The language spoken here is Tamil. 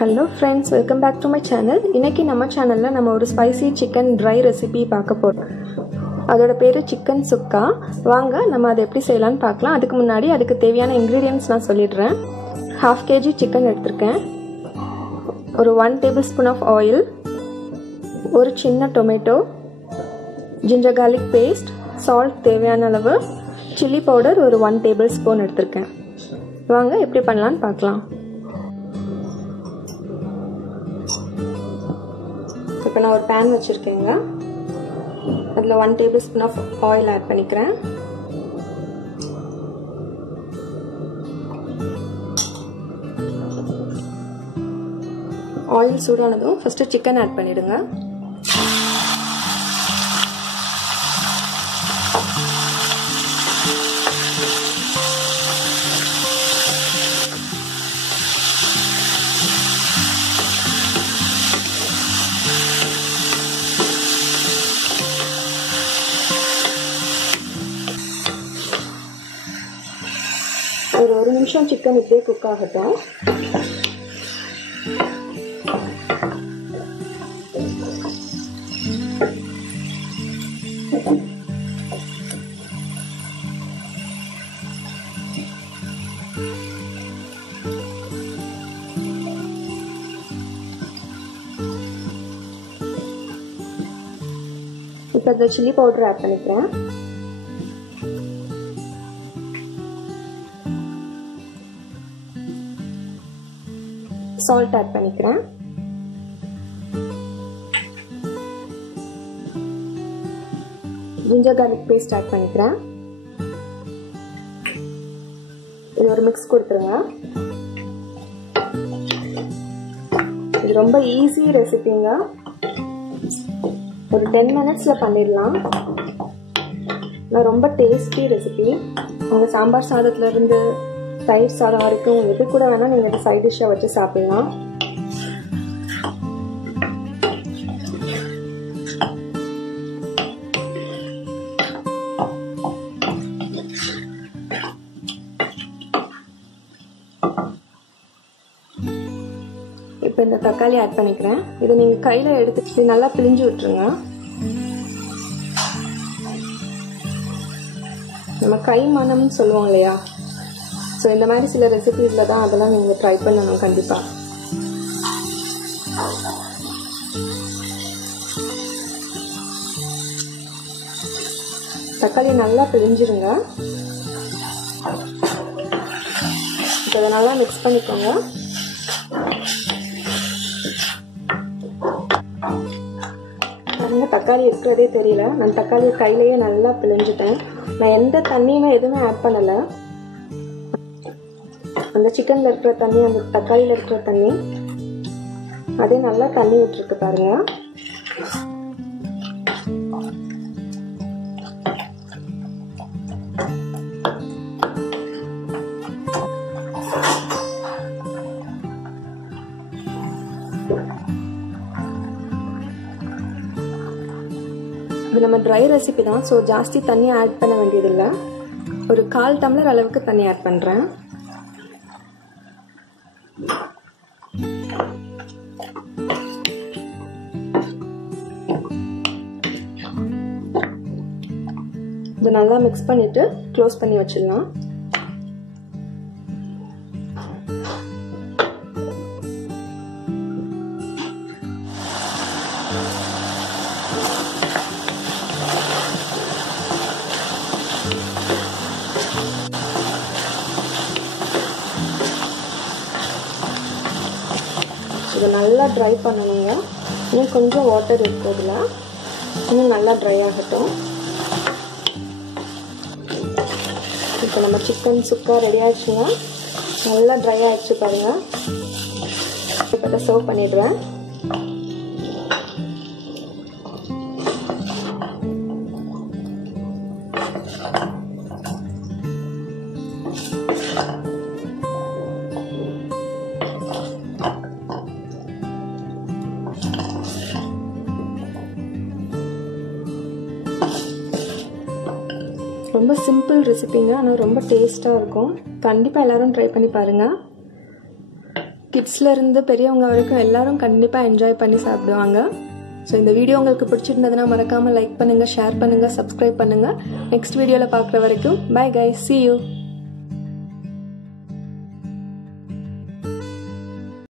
Hello friends, welcome back to my channel. இன்னைக்கு நம்ம சேனல்ல நம்ம ஒரு ஸ்பைசி சிக்கன் ட்ரை ரெசிபி பார்க்க போறோம். அதோட பேரு சிக்கன் சுக்கா. வாங்க நம்ம அதை எப்படி செய்யலாம்னு பார்க்கலாம். அதுக்கு முன்னாடி அதுக்கு தேவையான ingredients நான் சொல்லிடுறேன். 1/2 kg சிக்கன் எடுத்துர்க்கேன். ஒரு 1 tablespoon of oil, ஒரு சின்ன tomato, ginger garlic paste, salt தேவையான அளவு, chili powder ஒரு 1 tablespoon எடுத்துர்க்கேன். வாங்க எப்படி பண்ணலாம்னு பார்க்கலாம். இப்போ நான் ஒரு pan வச்சிருக்கேங்க. அதில் 1 tablespoon of oil ஆட் பண்ணிக்கிறேன். ஆயில் சூடானதும் ஃபர்ஸ்ட் சிக்கன் ஆட் பண்ணிடுங்க. ஒரு நிமிஷம் சிக்கன் இப்படியே குக் ஆகட்டும். இப்போ இந்த சில்லி பவுடர் ஆட் பண்ணிக்கிறேன். சால்ட் ஆட் பண்ணிக்கிறேன். ஜிஞ்சர் கார்லிக் பேஸ்ட் ஆட் பண்ணிக்கிறேன். இது ஒரு மிக்ஸ் கொடுத்துருங்க. இது ரொம்ப ஈஸி ரெசிபிங்க. ஒரு 10 minutesல பண்ணிடலாம். ரொம்ப டேஸ்டி ரெசிபி. உங்கள் சாம்பார் சாதத்துல இருந்து தயிர் சாதம் வரைக்கும் எது கூட வேணா நீங்க இந்த சைட் டிஷ்ஷை வச்சு சாப்பிடலாம். இப்போ இந்த தக்காளி ஆட் பண்ணிக்கிறேன். இதை நீங்க கையில எடுத்து நல்லா பிழிஞ்சு விட்டுருங்க. நம்ம கை மனம்னு சொல்லுவோம் இல்லையா, ஸோ இந்த மாதிரி சில ரெசிபீஸில் தான் அதெல்லாம் நீங்கள் ட்ரை பண்ணணும் கண்டிப்பாக. தக்காளி நல்லா பிழிஞ்சிருங்க. இப்போ அதை நல்லா மிக்ஸ் பண்ணிக்கோங்க. தக்காளி இருக்கிறதே தெரியல. நான் தக்காளியை கையிலேயே நல்லா பிழிஞ்சிட்டேன். நான் எந்த தண்ணியுமே எதுவுமே ஆட் பண்ணலை. அந்த சிக்கன்ல இருக்கிற தண்ணி, அந்த தக்காளியில் இருக்கிற தண்ணி, அதே நல்லா தண்ணி விட்டுருக்கு பாருங்க. இது நம்ம ட்ரை ரெசிபி தான், ஸோ ஜாஸ்தி தண்ணி ஆட் பண்ண வேண்டியதில்லை. ஒரு 1/4 டம்ளர் அளவுக்கு தண்ணி ஆட் பண்ணுறேன். இதை நல்லா மிக்ஸ் பண்ணிட்டு க்ளோஸ் பண்ணி வச்சிடலாம். இதை நல்லா ட்ரை பண்ணணுங்க. இன்னும் கொஞ்சம் வாட்டர் இருக்கிறதுல இன்னும் நல்லா ட்ரை ஆகட்டும். இப்போ நம்ம சிக்கன் சுக்கா ரெடி ஆயிடுச்சுங்க. நல்லா ட்ரை ஆயிடுச்சு பாருங்க. இப்போ அதை சர்வ் பண்ணிடுறேன். ரொம்ப சிம்பிள் ரெசிபிங்க, ஆனால் ரொம்ப டேஸ்ட்டாக இருக்கும். கண்டிப்பாக எல்லாரும் ட்ரை பண்ணி பாருங்கள். கிட்ஸ்லேருந்து பெரியவங்க வரைக்கும் எல்லாரும் கண்டிப்பாக என்ஜாய் பண்ணி சாப்பிடுவாங்க. ஸோ இந்த வீடியோ உங்களுக்கு பிடிச்சிருந்ததுன்னா மறக்காமல் லைக் பண்ணுங்கள், ஷேர் பண்ணுங்கள், சப்ஸ்கிரைப் பண்ணுங்கள். நெக்ஸ்ட் வீடியோவில் பார்க்குற வரைக்கும் பை கைஸ், see you.